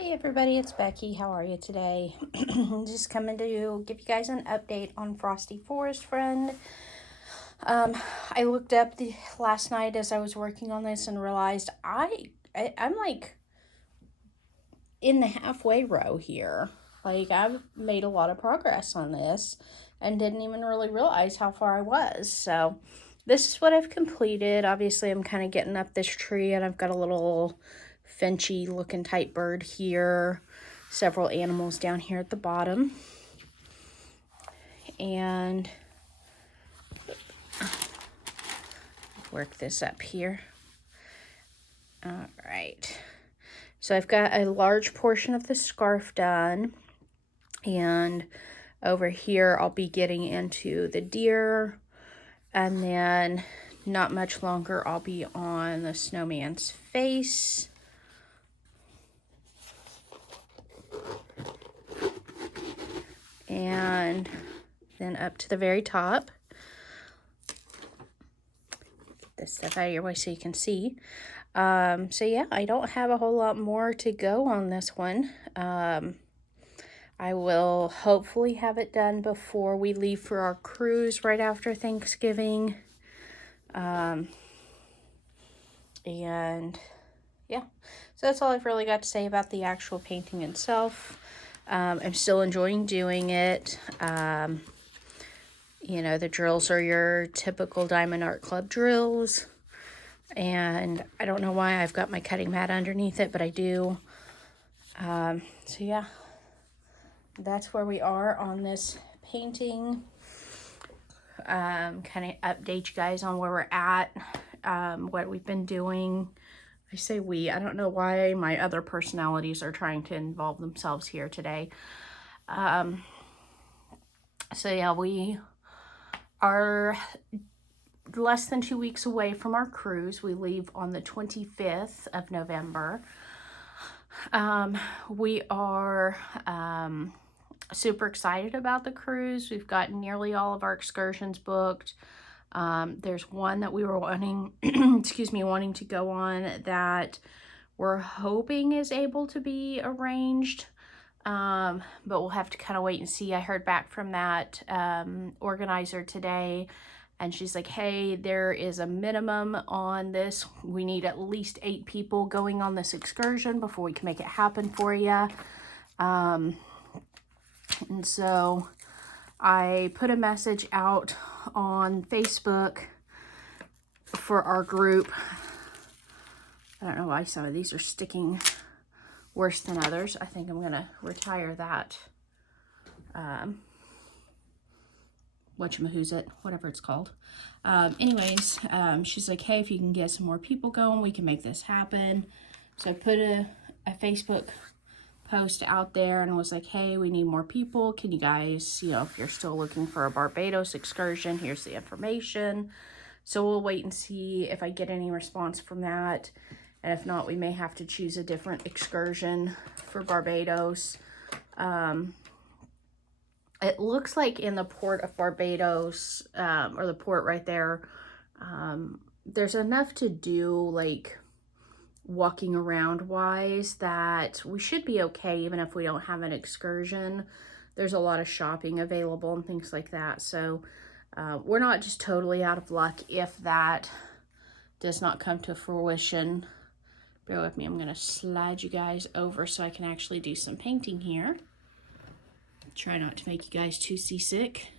Hey everybody, it's Becky. How are you today? Just coming to give you guys an update on Frosty Forest Friend. I looked up the last night as I was working on this and realized I'm like in the halfway row here. Like I've made a lot of progress on this and didn't even really realize how far I was. So this is what I've completed. Obviously I'm kind of getting up this tree and I've got a little finchy looking type bird here, several animals down here at the bottom, and work this up here. All right, so I've got a large portion of the scarf done, and over here I'll be getting into the deer, and then not much longer I'll be on the snowman's face. And then up to the very top. Get this stuff out of your way so you can see. So yeah, I don't have a whole lot more to go on this one. I will hopefully have it done before we leave for our cruise right after Thanksgiving. And yeah, so that's all I've really got to say about the actual painting itself. I'm still enjoying doing it. You know, the drills are your typical Diamond Art Club drills. And I don't know why I've got my cutting mat underneath it, but I do. So yeah, that's where we are on this painting. Kind of update you guys on where we're at, what we've been doing. I say we, I don't know why my other personalities are trying to involve themselves here today. So yeah, we are less than 2 weeks away from our cruise. We leave on the 25th of November. We are super excited about the cruise. We've got nearly all of our excursions booked. There's one that we were wanting, wanting to go on that we're hoping is able to be arranged. But we'll have to kind of wait and see. I heard back from that organizer today, and she's like, hey, there is a minimum on this. We need at least 8 people going on this excursion before we can make it happen for you. And so I put a message out on Facebook for our group. I don't know why some of these are sticking worse than others. I think I'm gonna retire that whatchamahoosit, whatever it's called. She's like, hey, if you can get some more people going, we can make this happen. So I put a Facebook post out there and was like, hey, we need more people. Can you guys, if you're still looking for a Barbados excursion, here's the information. So we'll wait and see if I get any response from that. And if not, we may have to choose a different excursion for Barbados. It looks like in the port of Barbados, or the port right there, there's enough to do, like, walking around wise, that we should be okay even if we don't have an excursion. There's a lot of shopping available and things like that. So we're not just totally out of luck if that does not come to fruition. Bear with me, I'm going to slide you guys over so I can actually do some painting here. Try not to make you guys too seasick.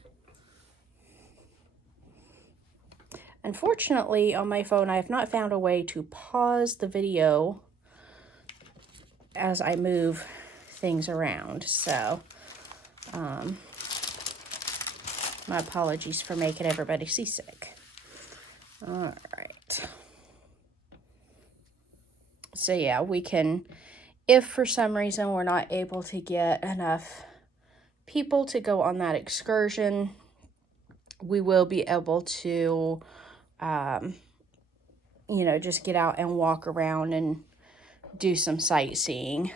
Unfortunately, on my phone, I have not found a way to pause the video as I move things around. So, my apologies for making everybody seasick. All right. So yeah, we can, if for some reason we're not able to get enough people to go on that excursion, we will be able to, just get out and walk around and do some sightseeing,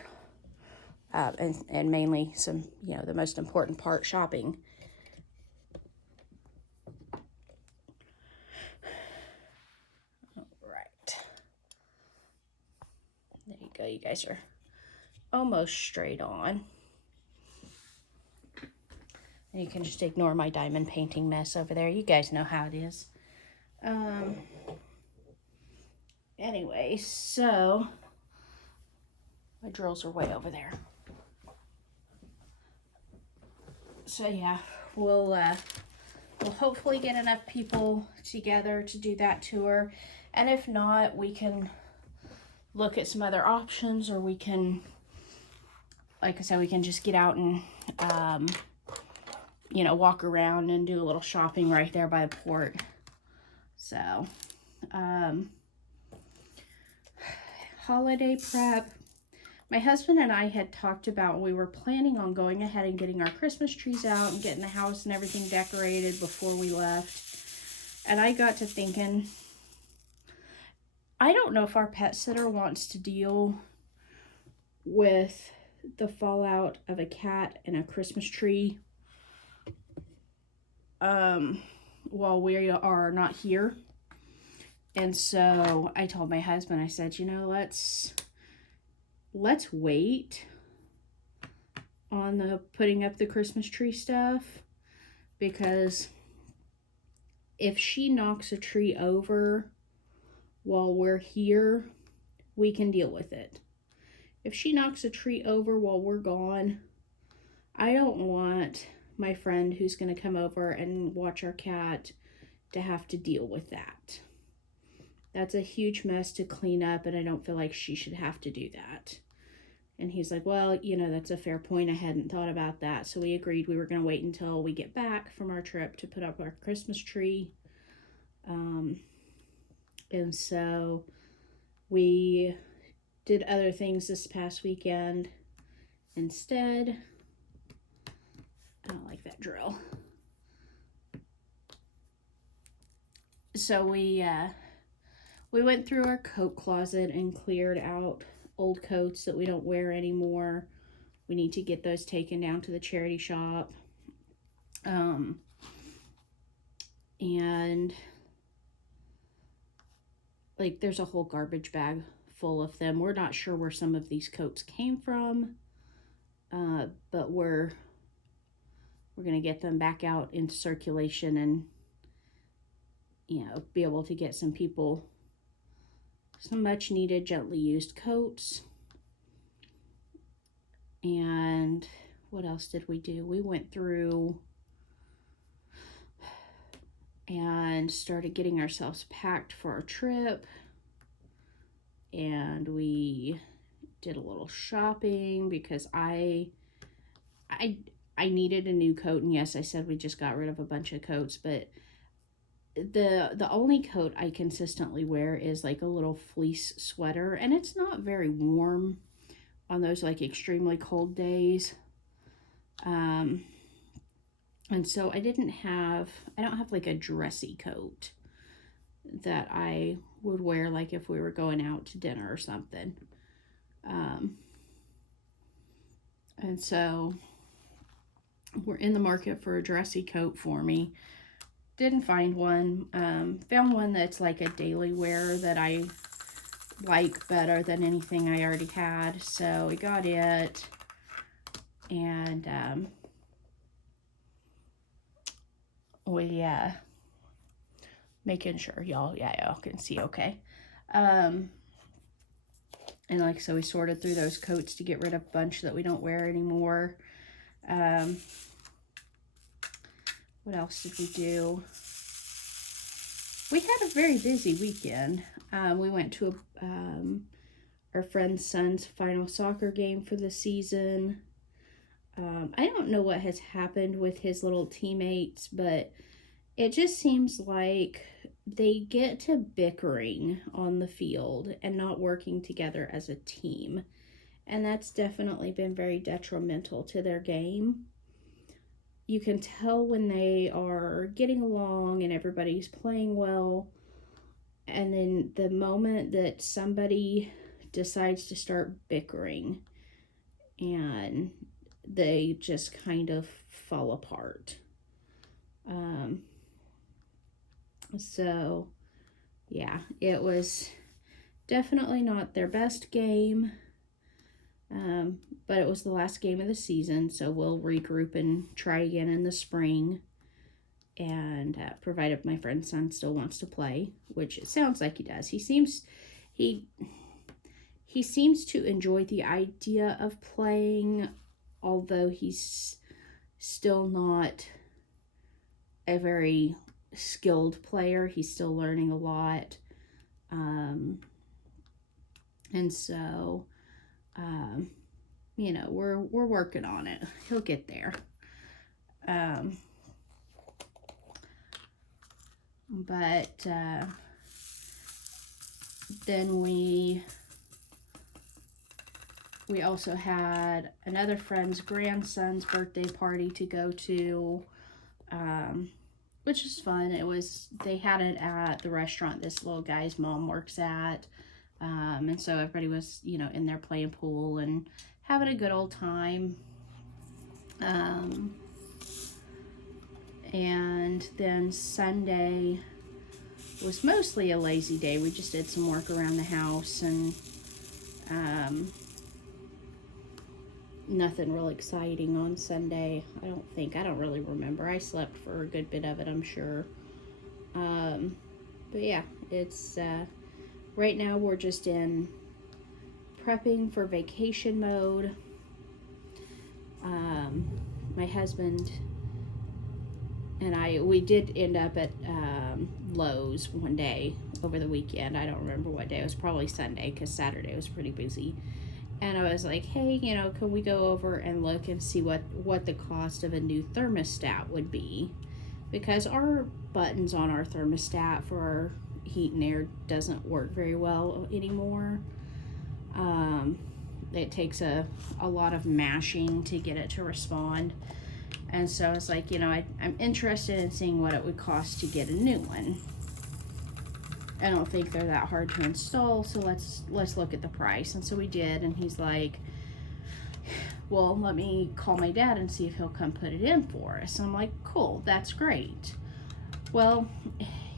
and mainly some, the most important part, shopping. All right. There you go. You guys are almost straight on. And you can just ignore my diamond painting mess over there. You guys know how it is. Anyway, so my drills are way over there. So yeah, we'll hopefully get enough people together to do that tour. And if not, we can look at some other options, or we can, like I said, we can just get out and, you know, walk around and do a little shopping right there by the port. So, holiday prep. My husband and I had talked about, we were planning on going ahead and getting our Christmas trees out and getting the house and everything decorated before we left. And I got to thinking, I don't know if our pet sitter wants to deal with the fallout of a cat and a Christmas tree while we are not here. And so I told my husband, I said, you know, let's wait on the putting up the Christmas tree stuff, because if she knocks a tree over while we're here, we can deal with it. If she knocks a tree over while we're gone, I don't want my friend who's going to come over and watch our cat to have to deal with that. That's a huge mess to clean up, and I don't feel like she should have to do that. And he's like, well, you know, that's a fair point. I hadn't thought about that. So we agreed we were going to wait until we get back from our trip to put up our Christmas tree. And so we did other things this past weekend instead. I don't like that drill. So we went through our coat closet and cleared out old coats that we don't wear anymore. We need to get those taken down to the charity shop. And like, there's a whole garbage bag full of them. We're not sure where some of these coats came from, but we're gonna get them back out into circulation and, you know, be able to get some people some much needed, gently used coats. And what else did we do? We went through and started getting ourselves packed for our trip. And we did a little shopping because I needed a new coat. And yes, I said we just got rid of a bunch of coats, but the only coat I consistently wear is like a little fleece sweater, and it's not very warm on those like extremely cold days. And so I don't have like a dressy coat that I would wear like if we were going out to dinner or something. And so we're in the market for a dressy coat for me. Didn't find one. Found one that's like a daily wear that I like better than anything I already had. So we got it. And we making sure y'all can see okay. And like, so we sorted through those coats to get rid of a bunch that we don't wear anymore. What else did we do? We had a very busy weekend. We went to our friend's son's final soccer game for the season. I don't know what has happened with his little teammates, but it just seems like they get to bickering on the field and not working together as a team. And that's definitely been very detrimental to their game. You can tell when they are getting along and everybody's playing well, and then the moment that somebody decides to start bickering, and they just kind of fall apart. So yeah, it was definitely not their best game. But it was the last game of the season, so we'll regroup and try again in the spring. And provided my friend's son still wants to play, which it sounds like he does. He he seems to enjoy the idea of playing, although he's still not a very skilled player. He's still learning a lot. And so, you know, we're working on it. He'll get there. But then we also had another friend's grandson's birthday party to go to, which is fun. They had it at the restaurant this little guy's mom works at. And so everybody was, you know, in there playing pool and having a good old time. And then Sunday was mostly a lazy day. We just did some work around the house and nothing real exciting on Sunday. I don't really remember. I slept for a good bit of it, I'm sure. But yeah, it's right now we're just in prepping for vacation mode. My husband and we did end up at Lowe's one day over the weekend. I don't remember what day. It was probably Sunday because Saturday was pretty busy. And I was like, hey, you know, can we go over and look and see what the cost of a new thermostat would be? Because our buttons on our thermostat for our heat and air doesn't work very well anymore. It takes a lot of mashing to get it to respond. And so I was like, you know, I'm interested in seeing what it would cost to get a new one. I don't think they're that hard to install, so let's look at the price. And so we did, and he's like, well, let me call my dad and see if he'll come put it in for us. And I'm like, cool, that's great. Well,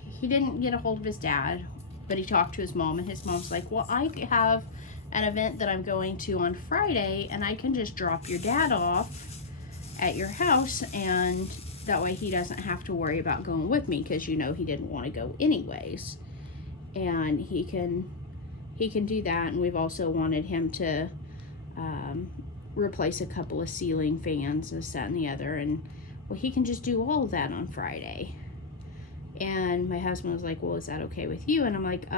he didn't get a hold of his dad, but he talked to his mom, and his mom's like, well, I have an event that I'm going to on Friday, and I can just drop your dad off at your house, and that way he doesn't have to worry about going with me, because, you know, he didn't want to go anyways. And he can do that. And we've also wanted him to replace a couple of ceiling fans, this, that, and the other. And well, he can just do all of that on Friday. And my husband was like, well, is that okay with you? And I'm like,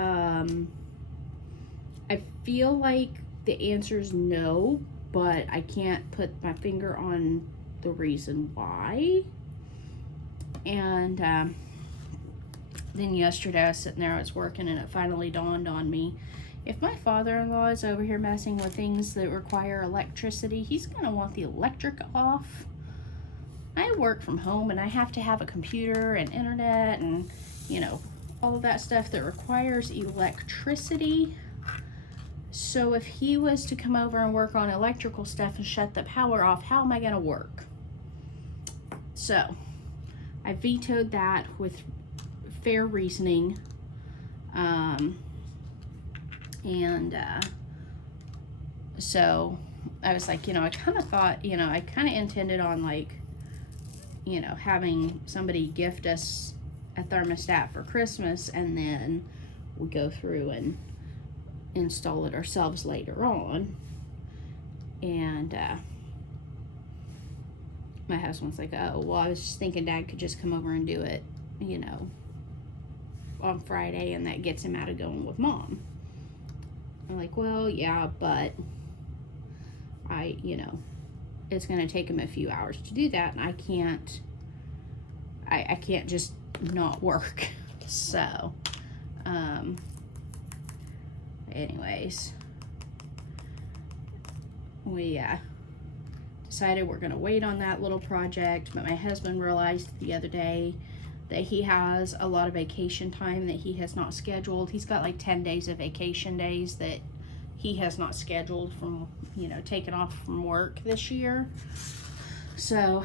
I feel like the answer is no, but I can't put my finger on the reason why. And then yesterday I was sitting there, I was working, and it finally dawned on me, if my father-in-law is over here messing with things that require electricity, he's going to want the electric off. I work from home, and I have to have a computer and internet and, you know, all of that stuff that requires electricity. So if he was to come over and work on electrical stuff and shut the power off, how am I going to work? So I vetoed that with fair reasoning. So I was like, you know, I kind of thought, you know, I kind of intended on, like, you know, having somebody gift us a thermostat for Christmas, and then we go through and install it ourselves later on. And my husband's like, oh, well, I was just thinking Dad could just come over and do it, you know, on Friday, and that gets him out of going with Mom. I'm like, well, yeah, but you know, it's going to take him a few hours to do that, and I can't just not work. So, anyways, we decided we're going to wait on that little project, but my husband realized the other day that he has a lot of vacation time that he has not scheduled. He's got like 10 days of vacation days that he has not scheduled from, you know, taking off from work this year. So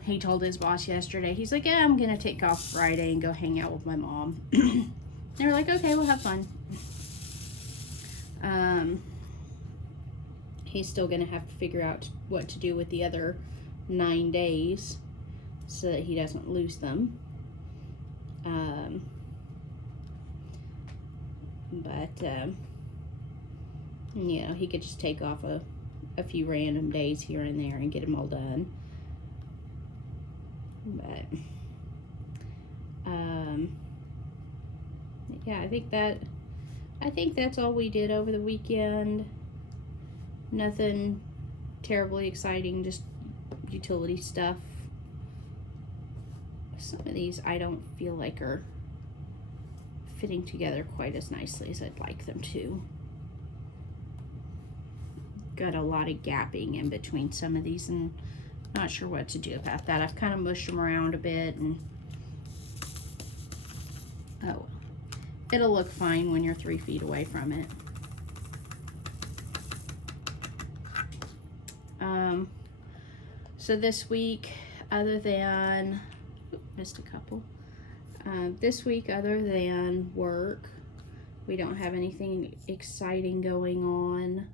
he told his boss yesterday, he's like, yeah, I'm going to take off Friday and go hang out with my mom. They're like, okay, we'll have fun. he's still going to have to figure out what to do with the other 9 days so that he doesn't lose them. You know, he could just take off a few random days here and there and get them all done. But yeah, I think that's all we did over the weekend. Nothing terribly exciting, just utility stuff. Some of these I don't feel like are fitting together quite as nicely as I'd like them to. Got a lot of gapping in between some of these, and not sure what to do about that. I've kind of mushed them around a bit, and oh, it'll look fine when you're 3 feet away from it. So this week, other than, missed a couple. This week, other than work, we don't have anything exciting going on.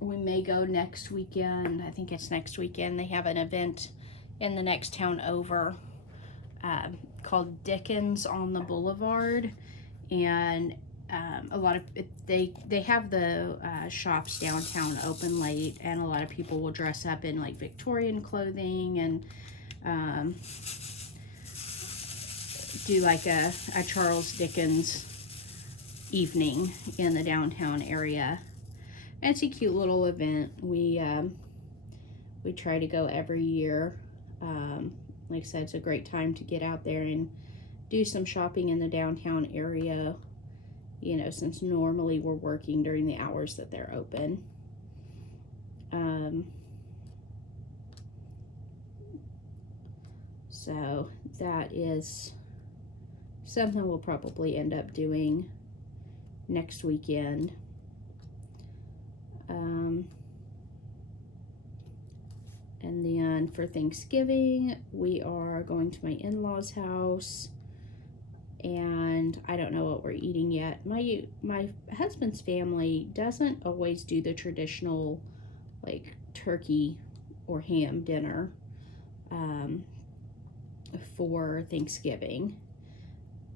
We may go next weekend. I think it's next weekend. They have an event in the next town over called Dickens on the Boulevard, and a lot of they have the shops downtown open late, and a lot of people will dress up in like Victorian clothing and do like a Charles Dickens evening in the downtown area. And it's a cute little event. We try to go every year. Like I said, it's a great time to get out there and do some shopping in the downtown area, you know, since normally we're working during the hours that they're open. So that is something we'll probably end up doing next weekend. And then for Thanksgiving, we are going to my in-laws' house, and I don't know what we're eating yet. My husband's family doesn't always do the traditional like turkey or ham dinner for Thanksgiving.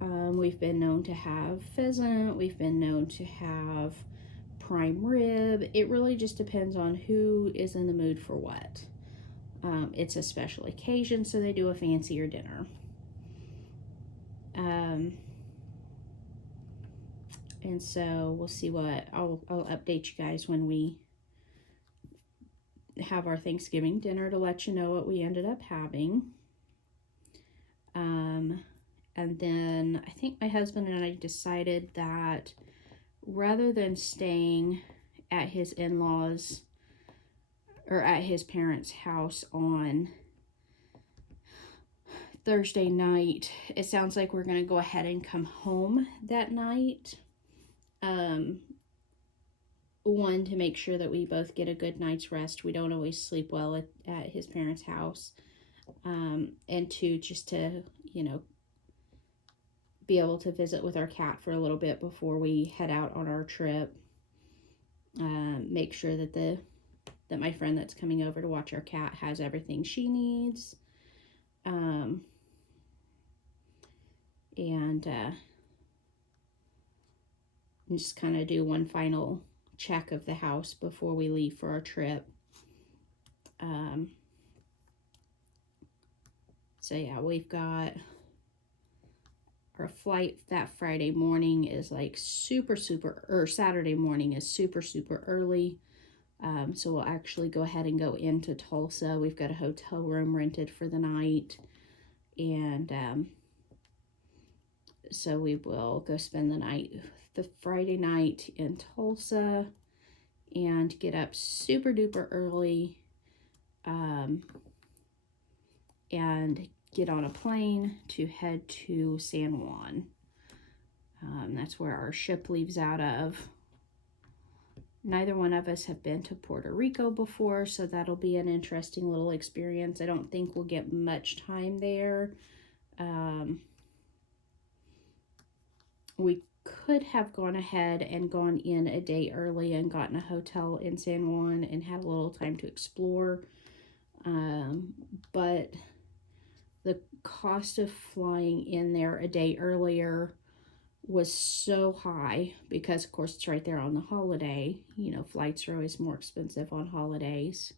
We've been known to have pheasant, we've been known to have prime rib. It really just depends on who is in the mood for what. It's a special occasion, so they do a fancier dinner. And so we'll see what I'll update you guys when we have our Thanksgiving dinner to let you know what we ended up having. And then I think my husband and I decided that rather than staying at his in-laws or at his parents' house on Thursday night, it sounds like we're going to go ahead and come home that night. One, to make sure that we both get a good night's rest. We don't always sleep well at his parents' house. And two, just to, you know, be able to visit with our cat for a little bit before we head out on our trip. Make sure that my friend that's coming over to watch our cat has everything she needs. And just kind of do one final check of the house before we leave for our trip. So yeah, we've got our flight that Friday morning is like or Saturday morning is super early. So we'll actually go ahead and go into Tulsa. We've got a hotel room rented for the night. And so we will go spend the Friday night in Tulsa and get up super duper early and get on a plane to head to San Juan. That's where our ship leaves out of. Neither one of us have been to Puerto Rico before, so that'll be an interesting little experience. I don't think we'll get much time there. We could have gone ahead and gone in a day early and gotten a hotel in San Juan and had a little time to explore. But the cost of flying in there a day earlier was so high because, of course, it's right there on the holiday. You know, flights are always more expensive on holidays.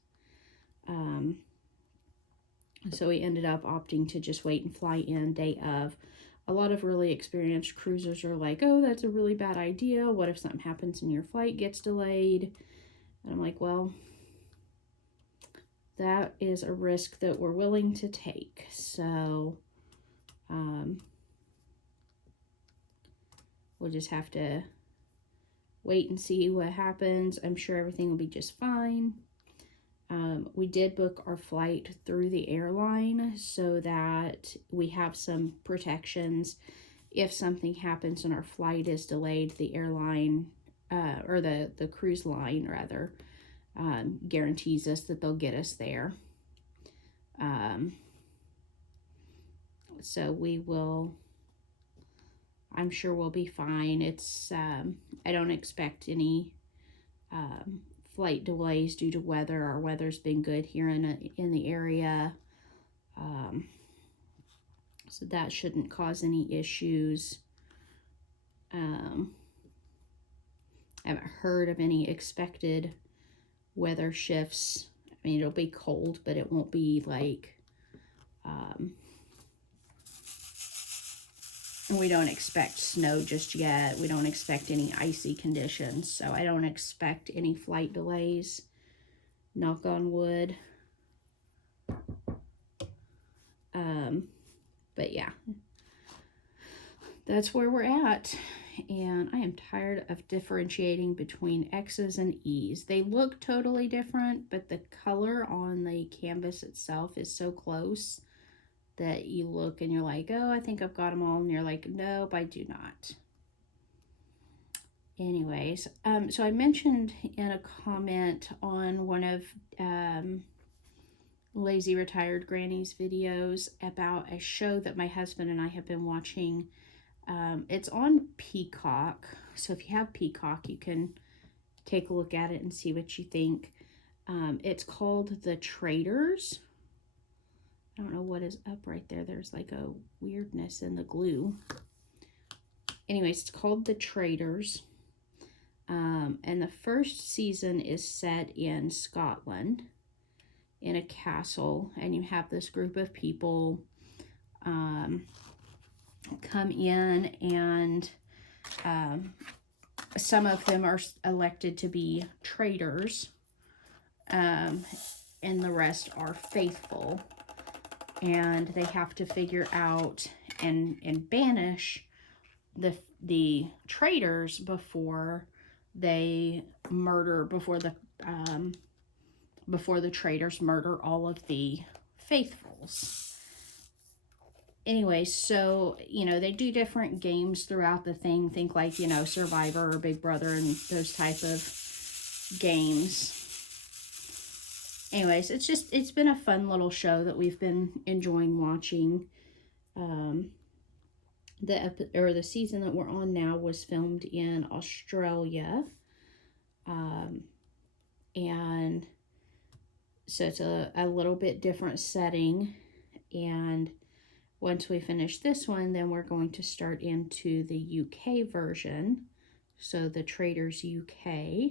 So we ended up opting to just wait and fly in day of. A lot of really experienced cruisers are like, oh, that's a really bad idea. What if something happens and your flight gets delayed? And I'm like, well, that is a risk that we're willing to take. So we'll just have to wait and see what happens. I'm sure everything will be just fine. We did book our flight through the airline so that we have some protections. If something happens and our flight is delayed, the airline, or the cruise line rather, guarantees us that they'll get us there. So we will, I'm sure we'll be fine. It's, I don't expect any flight delays due to weather. Our weather's been good here in the area. So that shouldn't cause any issues. I haven't heard of any expected weather shifts. I mean, it'll be cold, but it won't be like, and we don't expect snow just yet. We don't expect any icy conditions. So I don't expect any flight delays. Knock on wood. But yeah, that's where we're at. And I am tired of differentiating between X's and E's. They look totally different, but the color on the canvas itself is so close that you look and you're like, oh, I think I've got them all. And you're like, nope, I do not. Anyways, so I mentioned in a comment on one of Lazy Retired Granny's videos about a show that my husband and I have been watching. It's on Peacock. So if you have Peacock, you can take a look at it and see what you think. It's called The Traders. I don't know what is up right there. There's like a weirdness in the glue. Anyways, it's called The Traders. And the first season is set in Scotland in a castle. And you have this group of people come in, and some of them are elected to be traders. And the rest are faithful. And they have to figure out and banish the traitors before they murder, before the traitors murder all of the faithfuls. Anyway, so, you know, they do different games throughout the thing. Think like, you know, Survivor or Big Brother and those type of games. Anyways, it's been a fun little show that we've been enjoying watching. The season that we're on now was filmed in Australia. And so it's a little bit different setting. And once we finish this one, then we're going to start into the UK version. So the Traders UK.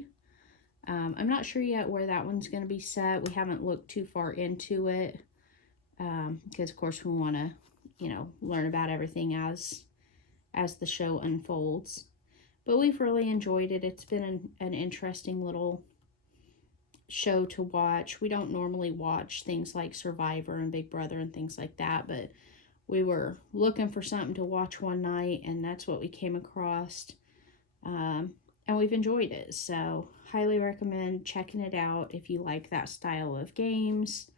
I'm not sure yet where that one's going to be set. We haven't looked too far into it. Because of course we want to, you know, learn about everything as the show unfolds. But we've really enjoyed it. It's been an interesting little show to watch. We don't normally watch things like Survivor and Big Brother and things like that, but we were looking for something to watch one night, and that's what we came across. And we've enjoyed it. So highly recommend checking it out if you like that style of games.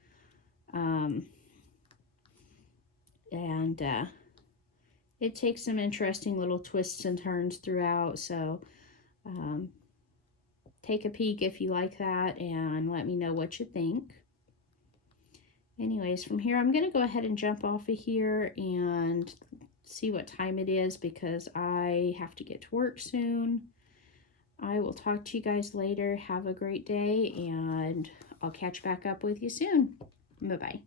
It takes some interesting little twists and turns throughout. So take a peek if you like that and let me know what you think. Anyways, from here, I'm going to go ahead and jump off of here and see what time it is because I have to get to work soon. I will talk to you guys later. Have a great day, and I'll catch back up with you soon. Bye-bye.